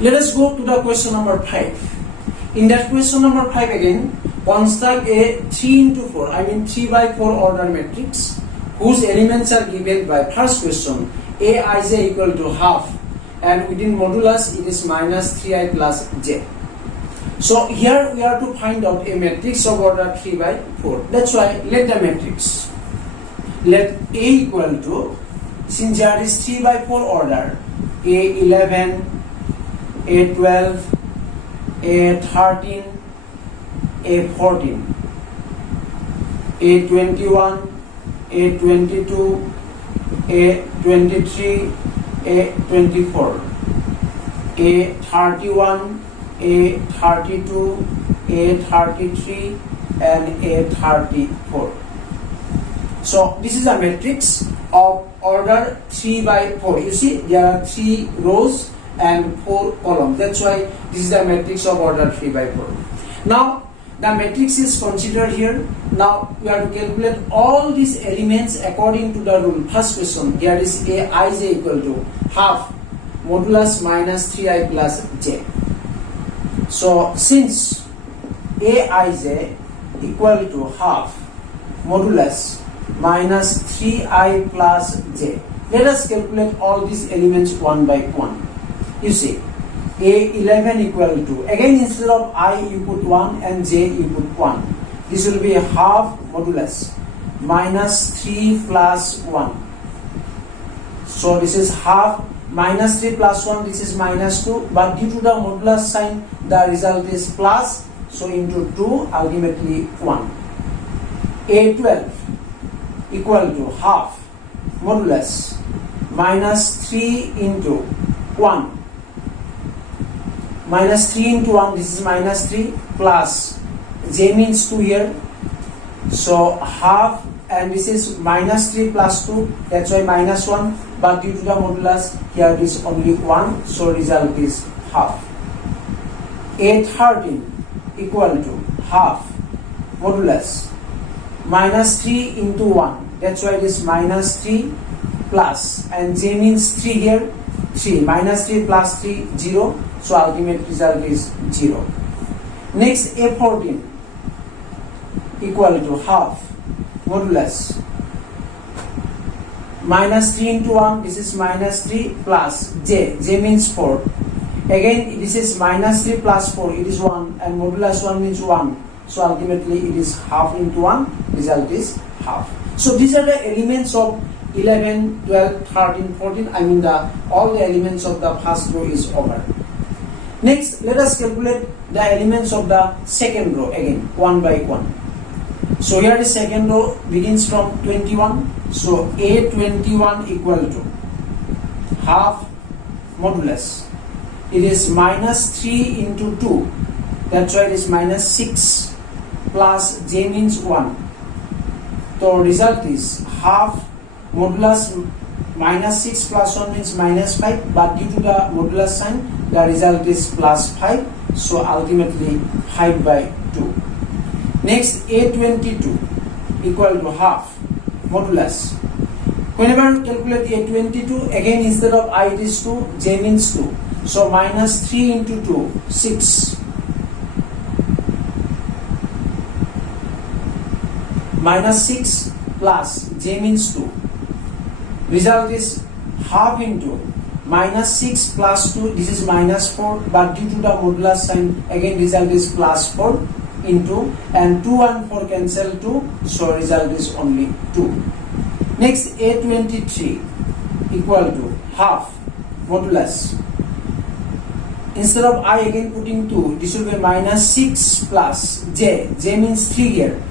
Let us go to the question number 5. In that question number 5 again, construct a 3 into 4, I mean 3 by 4 order matrix whose elements are given by first question Aij equal to half, and within modulus it is minus 3i plus j. So here we are to find out a matrix of order 3 by 4. That's why let the matrix, let A equal to, since there is 3 by 4 order, A11, A12, A13, A14, A21, A22, A23, A24, A31, A32, A33, and A34. So this is a matrix of order 3 by 4. You see there are 3 rows and 4 columns. That's why this is the matrix of order 3 by 4. Now the matrix is considered here. Now we have to calculate all these elements according to the rule. First question, here is Aij equal to half modulus minus 3i plus j. So since Aij equal to half modulus minus 3i plus j, let us calculate all these elements one by one. You see, A11 equal to, again instead of I you put 1 and j you put 1. This will be half modulus minus 3 plus 1. So this is half minus 3 plus 1, this is minus 2, but due to the modulus sign the result is plus, so into 2 ultimately 1. A12 equal to half modulus minus 3 into 1. Minus 3 into 1, this is minus 3 plus j means 2 here. So half, and this is minus 3 plus 2, that's why minus 1, but due to the modulus here it is only 1, so result is half. A13 equal to half modulus minus 3 into 1, that's why it is minus 3 plus, and j means 3 here, 3, minus 3 plus 3, 0, so ultimate result is 0. Next, A14 equal to half modulus minus 3 into 1, this is minus 3 plus j means 4. Again this is minus 3 plus 4, it is 1, and modulus 1 means 1, so ultimately it is half into 1, result is half. So these are the elements of 11, 12, 13, 14, I mean all the elements of the first row is over. Next, let us calculate the elements of the second row again, one by one. So here the second row begins from 21. So A21 equal to half modulus. It is minus 3 into 2. That's why it is minus 6 plus j means 1. So result is half modulus minus 6 plus 1 means minus 5, but due to the modulus sign the result is plus 5, so ultimately 5 by 2. Next, A22 equal to half modulus. Whenever you calculate A22, again instead of I it is 2, j means 2, so minus 3 into 2, 6, minus 6 plus j means 2. Result is half into minus 6 plus 2, this is minus 4, but due to the modulus sign again result is plus 4 into, and 2 and 4 cancel 2, so result is only 2. Next, A23 equal to half modulus. Instead of I again putting 2, this will be minus 6 plus j means 3 here.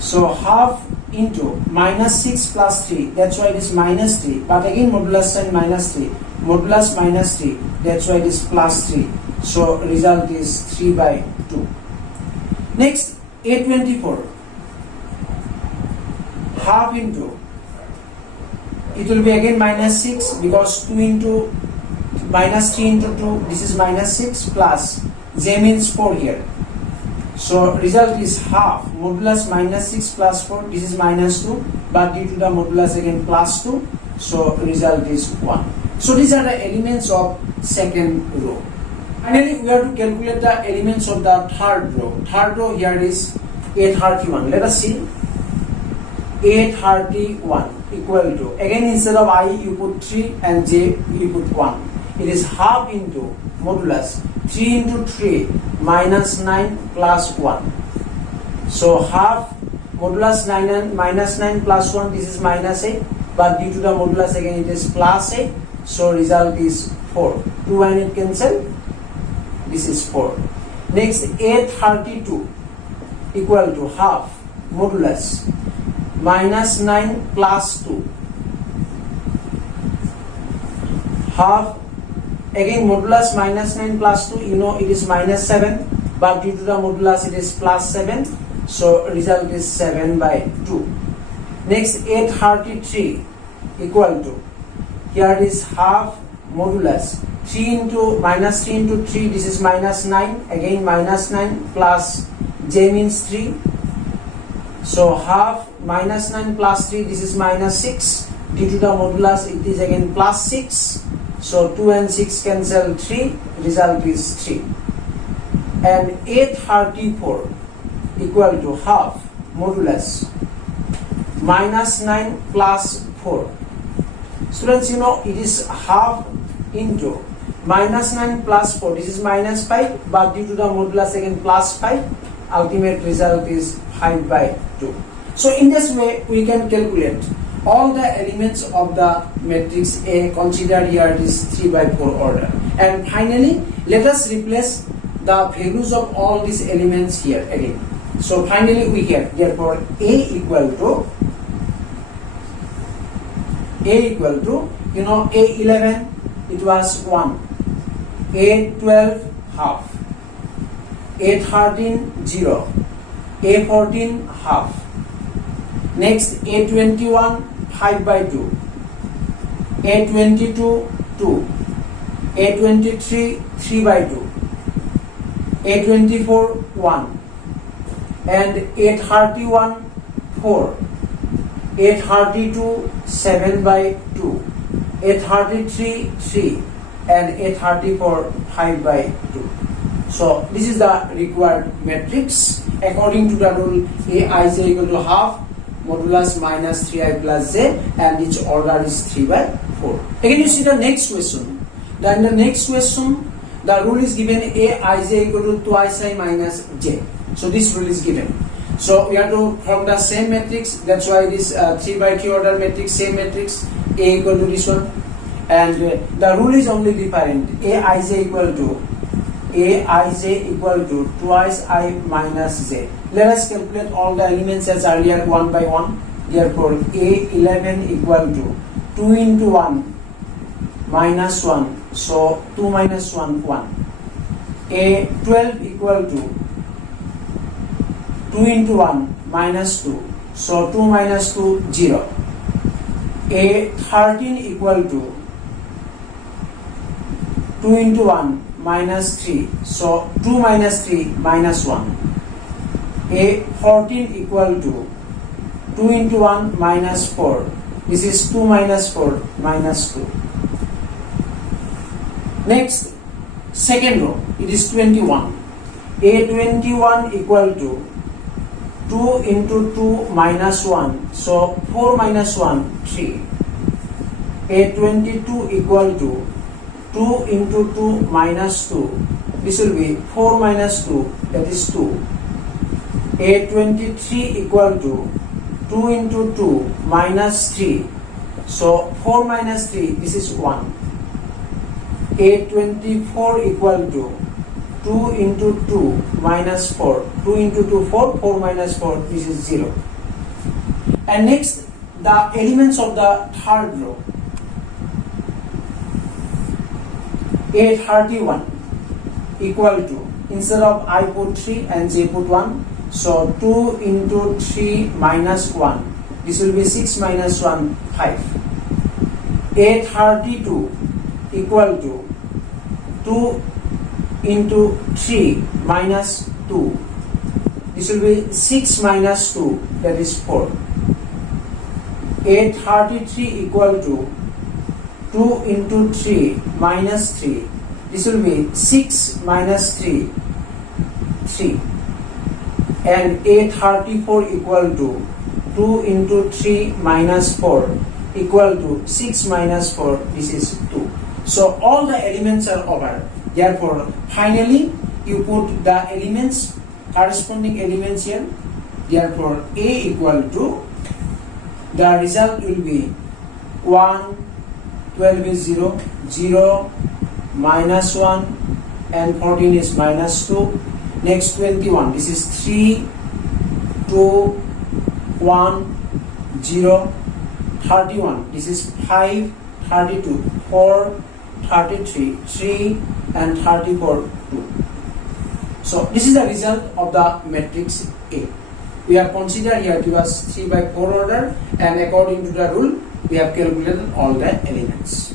So half into minus 6 plus 3, that's why it is minus 3, but again modulus sign minus 3, modulus minus 3, that's why it is plus 3, so result is 3 by 2. Next, A24 half into, it will be again minus 6 because 2 into minus 3 into 2, this is minus 6 plus j means 4 here. So result is half modulus minus 6 plus 4, this is minus 2, but due to the modulus again plus 2, so result is 1. So these are the elements of second row. Finally, we have to calculate the elements of the third row. Third row here is A31. Let us see. A31 equal to, again instead of I you put 3 and J you put 1. It is half into modulus 3 into 3 minus 9 plus 1. So half modulus 9 and minus 9 plus 1, this is minus 8, but due to the modulus again it is plus 8, so result is 4. 2 and it cancel, this is 4. Next, A32 equal to half modulus minus 9 plus 2. Half, again modulus minus 9 plus 2, you know it is minus 7, but due to the modulus it is plus 7, so result is 7 by 2. Next, A33 equal to, here is half modulus 3 into minus 3 into 3, this is minus 9, again minus 9 plus J means 3, so half minus 9 plus 3, this is minus 6, due to the modulus it is again plus 6, so 2 and 6 cancel 3, result is 3. And A34 equal to half modulus minus 9 plus 4. Students, you know it is half into minus 9 plus 4, this is minus 5, but due to the modulus again plus 5, ultimate result is 5 by 2. So in this way we can calculate all the elements of the matrix A considered here is 3 by 4 order. And finally let us replace the values of all these elements here again. So finally we get, therefore A equal to, you know, A11 it was 1, A12 half, A13 0, A14 half. Next, A21 5 by 2, A22 2, A23 3 by 2, A24 1, and A31 4, A32 7 by 2, A33 3, and A34 5 by 2. So this is the required matrix according to the rule Aij equal to half modulus minus 3i plus j, and its order is 3 by 4. Again you see the next question. Then the next question, the rule is given Aij equal to twice I minus j. So this rule is given. So we have to form the same matrix. That's why this 3 by 3 order matrix, same matrix, A equal to this one. And the rule is only different. Aij equal to twice I minus j. Let us calculate all the elements as earlier one by one. Therefore A11 equal to 2 into 1 minus 1. So 2 minus 1 1. A12 equal to 2 into 1 minus 2. So 2 minus 2 0. A13 equal to 2 into 1 minus 3. So 2 minus 3 minus 1. A14 equal to 2 into 1 minus 4. This is 2 minus 4 minus 2. Next, second row, it is 21. A21 equal to 2 into 2 minus 1. So 4 minus 1, 3. A22 equal to 2 into 2 minus 2. This will be 4 minus 2, that is 2. A23 equal to 2 into 2 minus 3. So 4 minus 3, this is 1. A24 equal to 2 into 2 minus 4. 2 into 2, 4. 4 minus 4, this is 0. And next, the elements of the third row. A31 equal to, instead of I put 3 and J put 1, so 2 into 3 minus 1. This will be 6 minus 1, 5. A32 equal to 2 into 3 minus 2. This will be 6 minus 2, that is 4. A33 equal to 2 into 3 minus 3. This will be 6 minus 3, 3. And A34 equal to 2 into 3 minus 4 equal to 6 minus 4. This is 2. So all the elements are over. Therefore, finally, you put the elements, corresponding elements here. Therefore, A equal to, the result will be 1, 12 is 0, 0, minus 1, and 14 is minus 2. Next 21, this is 3, 2, 1, 0, 31, this is 5, 32, 4, 33, 3, and 34, 2. So this is the result of the matrix A. We have considered here to us 3 by 4 order, and according to the rule, we have calculated all the elements.